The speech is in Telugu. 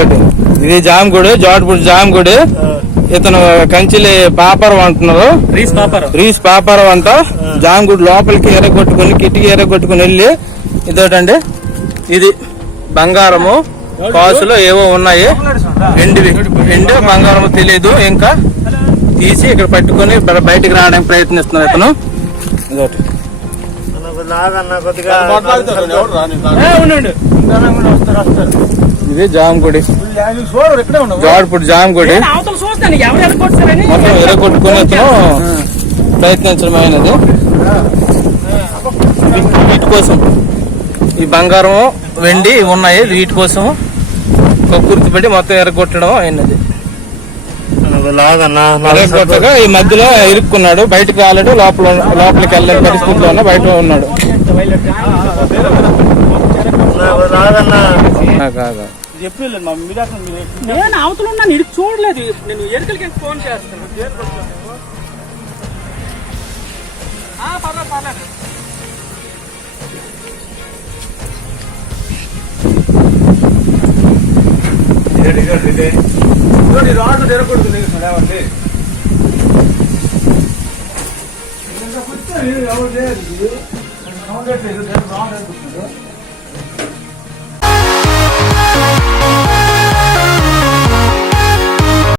ఇదొకటి, ఇది జామగుడి, జోటపూడి జామగుడి. ఇతను కంచిలి పాపరం అంటున్నారు, రీస్ పాపరం అంట. జామగుడి లోపలికి ఎరగొట్టుకుని, కిటికీ ఎరగొట్టుకుని వెళ్ళి ఇదోటండి, ఇది బంగారము కాసులు ఏవో ఉన్నాయి, ఎండు బంగారము తెలీదు. ఇంకా తీసి ఇక్కడ పట్టుకొని బయటికి రావడానికి ప్రయత్నిస్తున్నారు ఇతను. ఇదొకటి ఇది జామగుడి, జోటపూడి జామగుడి. మొత్తం ఎరగొట్టుకుని ఇతను ప్రయత్నించడమైనది. వీటి కోసం ఈ బంగారం వెండి ఉన్నాయి, వీటి కోసం కుర్తిపెట్టి మొత్తం ఎరగొట్టడం అయినది. ఎరగొట్టగా ఈ మధ్యలో ఇరుక్కున్నాడు, బయటకు రాలేడు, లోపలికి వెళ్ళలేని పరిస్థితిలో బయట ఉన్నాడు. నేను అవతల ఉన్నాను, ఇది చూడలేదు. నేను ఎరుకలకి ఫోన్ చేస్తాను. పర్లేదు. రాడు తెరకొడుతుంది ఎవరు లేదు.